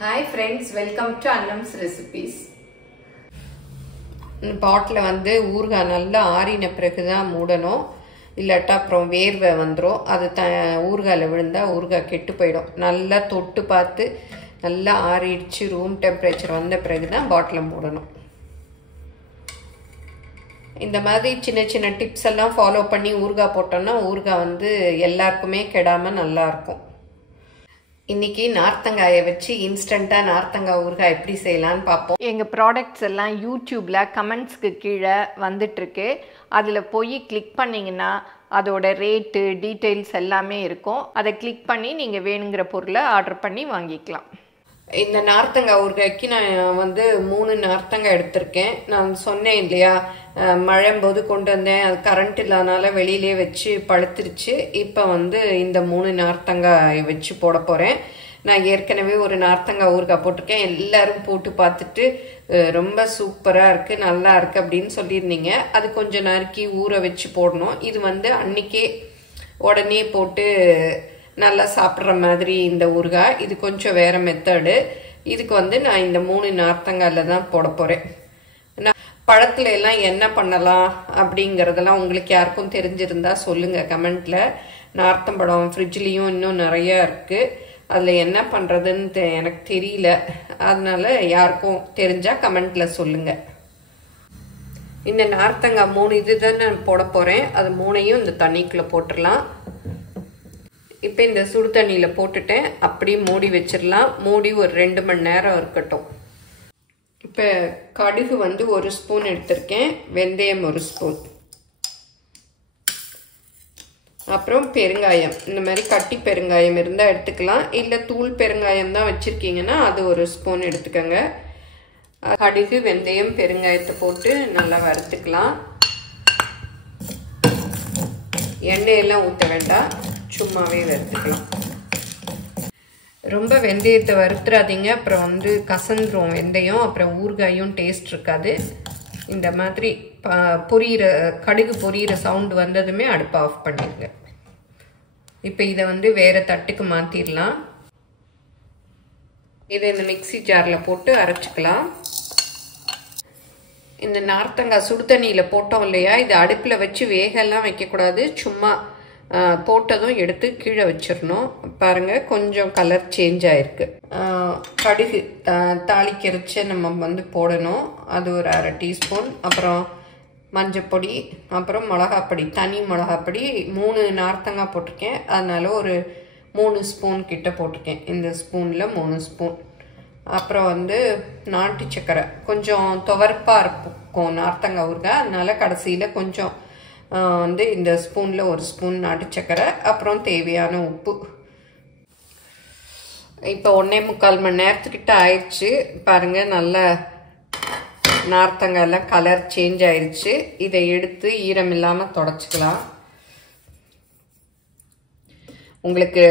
Hi friends, welcome to Annam's Recipes. பாட்டில் வந்து ஊறுகாய் நல்லா ஆறின பிறகு தான் மூடணும். இல்லாட்டா அப்புறம் வேர்வை வந்துடும். அது ஊறுகாயில் விழுந்தால் ஊறுகாய் கெட்டு போயிடும். நல்லா தொட்டு பார்த்து நல்லா ஆறிடுச்சு ரூம் டெம்பரேச்சர் வந்த பிறகு தான் பாட்டில் மூடணும். இந்த மாதிரி சின்ன சின்ன டிப்ஸ் எல்லாம் ஃபாலோ பண்ணி ஊறுகாய் போட்டோம்னா ஊறுகாய் வந்து எல்லாருக்குமே கெடாமல் நல்லாயிருக்கும். இன்னைக்கு நார்த்தங்காயை வச்சு இன்ஸ்டண்ட்டாக நார்த்தங்காய் ஊறுகாய் எப்படி செய்யலான்னு பார்ப்போம். எங்கள் ப்ராடக்ட்ஸ் எல்லாம் யூடியூப்பில் கமெண்ட்ஸ்க்கு கீழே வந்துட்டுருக்கு. அதில் போய் கிளிக் பண்ணிங்கன்னா அதோட ரேட்டு டீட்டெயில்ஸ் எல்லாமே இருக்கும். அதை கிளிக் பண்ணி நீங்கள் வேணுங்கிற பொருளை ஆர்டர் பண்ணி வாங்கிக்கலாம். இந்த நார்த்தங்காய் ஊறுகாய்க்கு நான் வந்து 3 நார்த்தங்காய் எடுத்திருக்கேன். நான் சொன்னேன் இல்லையா, மழைம்போது கொண்டு வந்தேன், அது கரண்ட் இல்லாதனால வெளியிலே வச்சு பழுத்துருச்சு. இப்போ வந்து இந்த 3 நார்த்தங்காய் வச்சு போட போகிறேன். நான் ஏற்கனவே ஒரு நார்த்தங்காய் ஊறுகாய் போட்டிருக்கேன். எல்லாரும் போட்டு பார்த்துட்டு ரொம்ப சூப்பராக இருக்குது, நல்லா இருக்குது அப்படின்னு சொல்லியிருந்தீங்க. அது கொஞ்சம் நறுக்கி ஊற வச்சு போடணும். இது வந்து அன்றைக்கே உடனே போட்டு நல்லா சாப்பிட்ற மாதிரி இந்த ஊறுகாய். இது கொஞ்சம் வேறு மெத்தடு. இதுக்கு வந்து நான் இந்த 3 நார்த்தங்காயில் தான் போட போகிறேன். நான் பழத்தில் எல்லாம் என்ன பண்ணலாம் அப்படிங்கிறதெல்லாம் உங்களுக்கு யாருக்கும் தெரிஞ்சிருந்தா சொல்லுங்கள் கமெண்ட்டில். நார்த்தம்பழம் ஃப்ரிட்ஜ்லேயும் இன்னும் நிறையா இருக்குது. அதில் என்ன பண்ணுறதுன்னு எனக்கு தெரியல. அதனால் யாருக்கும் தெரிஞ்சால் கமெண்ட்டில் சொல்லுங்கள். இந்த நார்த்தங்காய் 3 இது தான் நான் போட போகிறேன். அது 3ஐயும் இந்த தண்ணிக்குள்ளே போட்டுடலாம். இப்போ இந்த சுடு தண்ணியில் போட்டுட்டேன். அப்படியே மூடி வச்சிடலாம். மூடி ஒரு 2 மணி நேரம் இருக்கட்டும். இப்போ கடுகு வந்து 1 ஸ்பூன் எடுத்திருக்கேன். வெந்தயம் 1 ஸ்பூன். அப்புறம் பெருங்காயம். இந்த மாதிரி கட்டி பெருங்காயம் இருந்தால் எடுத்துக்கலாம். இல்லை தூள் பெருங்காயம் தான் வச்சுருக்கீங்கன்னா அது 1 ஸ்பூன் எடுத்துக்கோங்க. கடுகு வெந்தயம் பெருங்காயத்தை போட்டு நல்லா வறுத்துக்கலாம். எண்ணெயெல்லாம் ஊற்ற வேண்டாம், சும்மாவே வறுத்துக்கலாம். ரொம்ப வெந்தயத்தை வறுத்துறாதீங்க, அப்புறம் வந்து கசந்துரும் வெந்தயம். அப்புறம் ஊறுகாயும் டேஸ்ட் இருக்காது. இந்த மாதிரி பொரியிற கடுகு பொரியிற சவுண்டு வந்ததுமே அடுப்பை ஆஃப் பண்ணிடுங்க. இப்போ இதை வந்து வேறு தட்டுக்கு மாற்றிடலாம். இதை இந்த மிக்சி ஜாரில் போட்டு அரைச்சிக்கலாம். இந்த நார்த்தங்காய் சுடு தண்ணியில் போட்டோம் இல்லையா, இது அடுப்பில் வச்சு வேகெல்லாம் வைக்கக்கூடாது. சும்மா போட்டதும் எடுத்து கீழே வச்சிடணும். பாருங்கள், கொஞ்சம் கலர் சேஞ்ச் ஆகிருக்கு. கடுகு தாளிக்கிறச்ச நம்ம வந்து போடணும். அது ஒரு 1/2 டீஸ்பூன். அப்புறம் மஞ்சப்பொடி, அப்புறம் மிளகாப்பொடி, தனி மிளகாப்பொடி. 3 நார்த்தங்காய் போட்டிருக்கேன், அதனால ஒரு 3 ஸ்பூன் கிட்ட போட்டிருக்கேன். இந்த ஸ்பூனில் 3 ஸ்பூன். அப்புறம் வந்து நாட்டு சக்கரை, கொஞ்சம் துவர்ப்பாக இருக்கும் நார்த்தங்காய் ஊறுகாய், அதனால கடைசியில் கொஞ்சம் வந்து இந்த ஸ்பூனில் 1 ஸ்பூன் நாட்டு சக்கரை. அப்புறம் தேவையான உப்பு. இப்போ 1.25 மணி நேரத்துக்கிட்ட ஆயிடுச்சு. பாருங்கள், நல்ல நார்த்தங்காயெல்லாம் கலர் சேஞ்ச் ஆயிடுச்சு. இதை எடுத்து ஈரம் இல்லாமல் தொடச்சிக்கலாம். உங்களுக்கு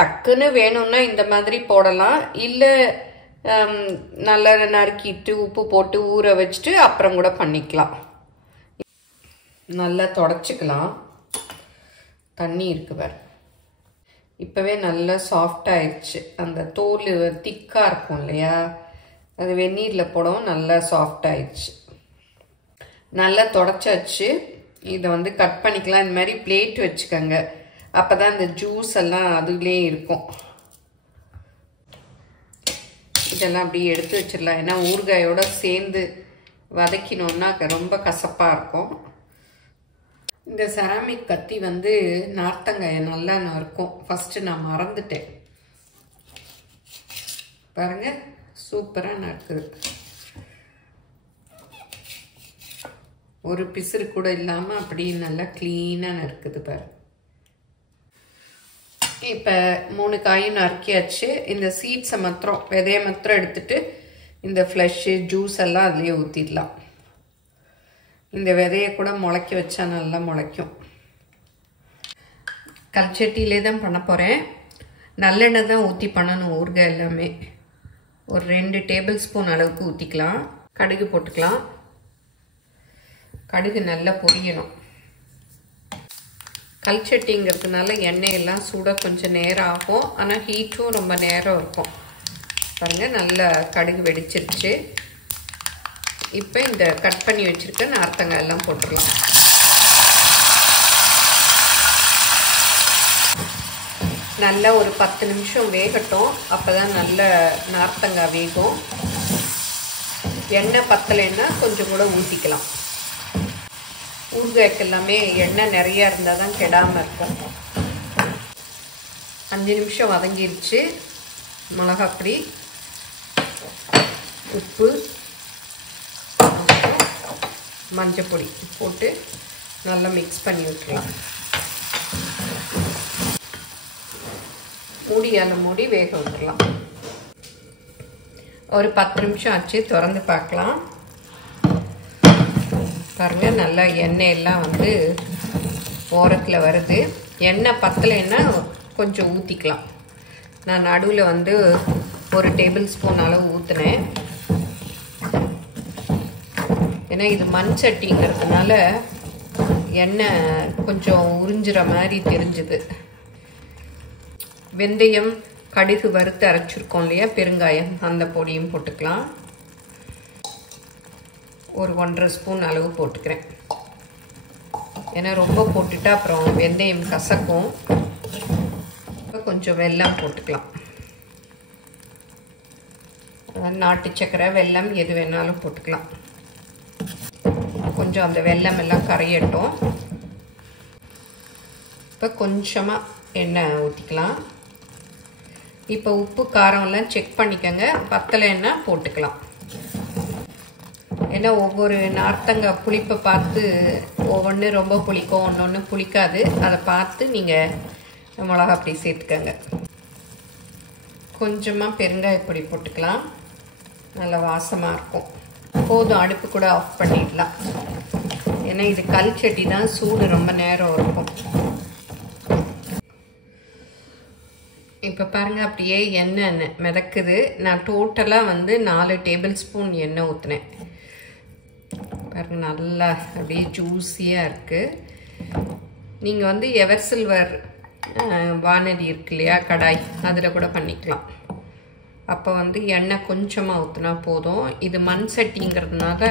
டக்குன்னு வேணும்னா இந்த மாதிரி போடலாம். இல்லை நல்லா நறுக்கிட்டு உப்பு போட்டு ஊற வச்சுட்டு அப்புறம் கூட பண்ணிக்கலாம். நல்லா தொடச்சிக்கலாம். தண்ணி இருக்கு பாரு. இப்போவே நல்லா சாஃப்டாகிடுச்சு. அந்த தோல் திக்காக இருக்கும் இல்லையா, அது வெந்நீரில் போடவும் நல்லா சாஃப்டாகிடுச்சு. நல்லா தொடச்சாச்சு. இதை வந்து கட் பண்ணிக்கலாம். இந்த மாதிரி பிளேட் வச்சுக்கோங்க, அப்போ தான் இந்த ஜூஸ் எல்லாம் அதுலேயே இருக்கும். இதெல்லாம் அப்படியே எடுத்து வச்சிடலாம். ஏன்னா ஊறுகாயோடு சேர்ந்து வதக்கினோன்னா ரொம்ப கசப்பாக இருக்கும். இந்த செராமிக் கத்தி வந்து நார்த்தங்காயை நல்லா நறுக்கும். ஃபஸ்ட்டு நான் மறந்துட்டேன். பாருங்கள், சூப்பராக நறுக்குது. ஒரு பிசுறு கூட இல்லாமல் அப்படியே நல்லா க்ளீனாக நறுக்குது பாரு. இப்போ 3 காயும் நறுக்கியாச்சு. இந்த சீட்ஸை மாத்திரம், விதைய மாத்திரம் எடுத்துட்டு இந்த ஃப்ளஷ்ஷு ஜூஸ் எல்லாம் அதுலேயே ஊற்றிடலாம். இந்த விதையை கூட முளைக்க வச்சா நல்லா முளைக்கும். கல்ச்சட்டியிலே தான் பண்ண போகிறேன். நல்லெண்ணெய் தான் ஊற்றி பண்ணணும் ஊறுகாய் எல்லாமே. ஒரு 2 டேபிள் ஸ்பூன் அளவுக்கு ஊற்றிக்கலாம். கடுகு போட்டுக்கலாம். கடுகு நல்லா பொரியணும். கல்ச்சட்டிங்கிறதுனால எண்ணெயெல்லாம் சூட கொஞ்சம் நேரம் ஆகும், ஆனால் ஹீட்டும் ரொம்ப நேரம் இருக்கும். பாருங்கள் நல்லா கடுகு வெடிச்சிருச்சு. இப்போ இந்த கட் பண்ணி வச்சுருக்க நார்த்தங்காய் எல்லாம் போட்டுடலாம். நல்லா ஒரு 10 நிமிஷம் வேகட்டும். அப்போ தான் நல்ல நார்த்தங்காய் வேகும். எண்ணெய் பத்தலைன்னா கொஞ்சம் கூட ஊற்றிக்கலாம். ஊறுகாய்க்கு எல்லாமே எண்ணெய் நிறையா இருந்தால் தான் கெடாமல் இருக்கும். 5 நிமிஷம் வதங்கிருச்சு. மிளகாப்பொடி, உப்பு, மஞ்சப்பொடி போட்டு நல்லா மிக்ஸ் பண்ணி விட்டுலாம். மூடி வேக விட்டுலாம். ஒரு 10 நிமிஷம் ஆச்சு. திறந்து பார்க்கலாம். பாருங்கள் நல்லா எண்ணெய் எல்லாம் வந்து ஓரத்தில் வருது. எண்ணெய் பத்தலைன்னா கொஞ்சம் ஊற்றிக்கலாம். நான் நடுவில் வந்து 1 டேபிள் ஸ்பூன் அளவு ஊற்றினேன். ஏன்னா இது மண் சட்டிங்கிறதுனால எண்ணெய் கொஞ்சம் உறிஞ்சிற மாதிரி தெரிஞ்சுது. வெந்தயம், கடுகு வறுத்து அரைச்சிருக்கோம் இல்லையா, பெருங்காயம், அந்த பொடியும் போட்டுக்கலாம். ஒரு 1.5 ஸ்பூன் அளவு போட்டுக்கிறேன். ஏன்னா ரொம்ப போட்டுட்டா அப்புறம் வெந்தயம் கசக்கும். கொஞ்சம் வெல்லம் போட்டுக்கலாம். நாட்டு சக்கரை, வெல்லம் எது வேணாலும் போட்டுக்கலாம். கொஞ்சம் அந்த வெல்லம் எல்லாம் கரையட்டும். இப்போ கொஞ்சமாக எண்ணெய் ஊற்றிக்கலாம். இப்போ உப்பு காரம்லாம் செக் பண்ணிக்கோங்க. பத்தலைன்னா போட்டுக்கலாம். ஏன்னா ஒவ்வொரு நார்த்தங்காய் புளிப்பை பார்த்து ஒவ்வொன்று ரொம்ப புளிக்கும், ஒன்று புளிக்காது. அதை பார்த்து நீங்கள் மிளகாப்பொடி சேர்த்துக்கோங்க. கொஞ்சமாக பெருங்காயப்பொடி போட்டுக்கலாம். நல்லா வாசமாக இருக்கும். போதும், அடுப்பு கூட ஆஃப் பண்ணிடலாம். ஏன்னா இது கல் சட்டி தான், சூடு ரொம்ப நேரம் இருக்கும். இப்போ பாருங்கள் அப்படியே எண்ணெய் மிதக்குது. நான் டோட்டலாக வந்து 4 டேபிள் ஸ்பூன் எண்ணெய் ஊற்றினேன். பாருங்கள் நல்லா அப்படியே ஜூஸியாக இருக்குது. நீங்கள் வந்து எவர் சில்வர் வானதி இருக்கு இல்லையா, கடாய், அதில் கூட பண்ணிக்கலாம். அப்போ வந்து எண்ணெய் கொஞ்சமாக ஊற்றினா போதும். இது மண் சட்டிங்கிறதுனால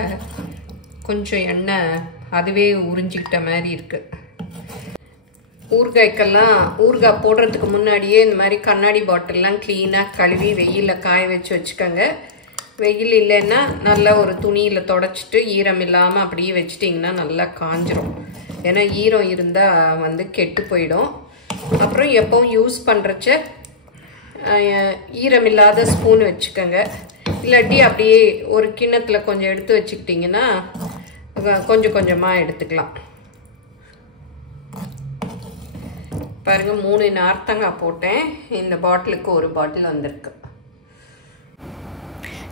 கொஞ்சம் எண்ணெய் அதுவே உறிஞ்சிக்கிட்ட மாதிரி இருக்குது. ஊறுகாய்க்கெல்லாம் ஊறுகாய் போடுறதுக்கு முன்னாடியே இந்த மாதிரி கண்ணாடி பாட்டில்லாம் க்ளீனாக கழுவி வெயிலில் காய வச்சு வச்சுக்கோங்க. வெயில் இல்லைன்னா நல்லா ஒரு துணியில் தொடச்சிட்டு ஈரம் இல்லாமல் அப்படியே வச்சிட்டிங்கன்னா நல்லா காஞ்சிரும். ஏன்னா ஈரம் இருந்தால் வந்து கெட்டு போயிடும். அப்புறம் எப்பவும் யூஸ் பண்ணுறச்ச ஈரமில்லாத ஸ்பூன் வச்சுக்கோங்க. இல்லாட்டி அப்படியே ஒரு கிண்ணத்தில் கொஞ்சம் எடுத்து வச்சுக்கிட்டிங்கன்னா கொஞ்சம் கொஞ்சமாக எடுத்துக்கலாம். பாருங்கள் 3 நார்த்தங்காய் போட்டேன். இந்த பாட்டிலுக்கு 1 பாட்டில் வந்திருக்கு.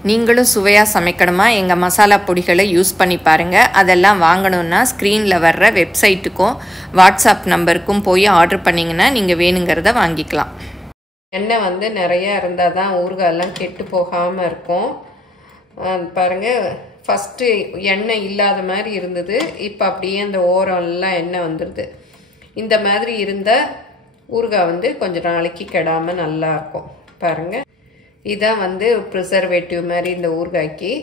நீங்களும் சுவையாக சமைக்கணுமா, எங்கள் மசாலா பொடிகளை யூஸ் பண்ணி பாருங்கள். அதெல்லாம் வாங்கணுன்னா ஸ்க்ரீனில் வர்ற வெப்சைட்டுக்கும் வாட்ஸ்அப் நம்பருக்கும் போய் ஆர்டர் பண்ணிங்கன்னா நீங்கள் வேணுங்கிறத வாங்கிக்கலாம். எண்ணெய் வந்து நிறையா இருந்தால் தான் ஊறுகாயெல்லாம் கெட்டு போகாமல் இருக்கும். பாருங்கள், ஃபஸ்ட்டு எண்ணெய் இல்லாத மாதிரி இருந்தது. இப்போ அப்படியே அந்த ஓரம்லாம் எண்ணெய் வந்துடுது. இந்த மாதிரி இருந்தால் ஊறுகாய் வந்து கொஞ்சம் நாளைக்கு கெடாமல் நல்லாயிருக்கும். பாருங்கள், இதான் வந்து ப்ரிசர்வேட்டிவ் மாதிரி இந்த ஊறுகாய்க்கு.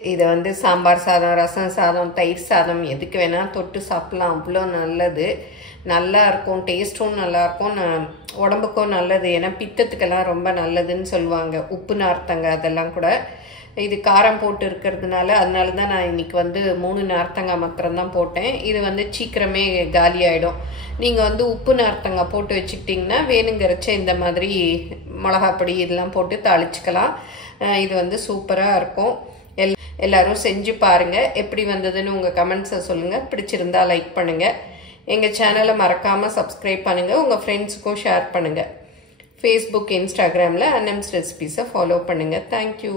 இதை வந்து சாம்பார் சாதம், ரசம் சாதம், தயிர் சாதம் எதுக்கு வேணால் தொட்டு சாப்பிட்லாம். அவ்வளோ நல்லது, நல்லா இருக்கும். டேஸ்ட்டும் நல்லாயிருக்கும், உடம்புக்கும் நல்லது. ஏன்னா பித்தத்துக்கெல்லாம் ரொம்ப நல்லதுன்னு சொல்லுவாங்க. உப்பு நார்த்தங்காய் அதெல்லாம் கூட. இது காரம் போட்டு இருக்கிறதுனால அதனால தான் நான் இன்றைக்கி வந்து 3 நார்த்தங்காய் மாத்திரம்தான் போட்டேன். இது வந்து சீக்கிரமே காலி ஆகிடும். நீங்கள் வந்து உப்பு நார்த்தங்காய் போட்டு வச்சுக்கிட்டிங்கன்னா வேணுங்கிறச்ச இந்த மாதிரி மிளகாப்பொடி இதெல்லாம் போட்டு தாளிச்சிக்கலாம். இது வந்து சூப்பராக இருக்கும். எல்லோரும் செஞ்சு பாருங்கள். எப்படி வந்ததுன்னு உங்கள் கமெண்ட்ஸை சொல்லுங்கள். பிடிச்சிருந்தா லைக் பண்ணுங்கள். எங்கள் சேனலை மறக்காமல் சப்ஸ்கிரைப் பண்ணுங்கள். உங்கள் ஃப்ரெண்ட்ஸுக்கும் ஷேர் பண்ணுங்கள். ஃபேஸ்புக், இன்ஸ்டாகிராமில் அன்னம்ஸ் ரெசிபீஸை ஃபாலோ பண்ணுங்கள். தேங்க்யூ.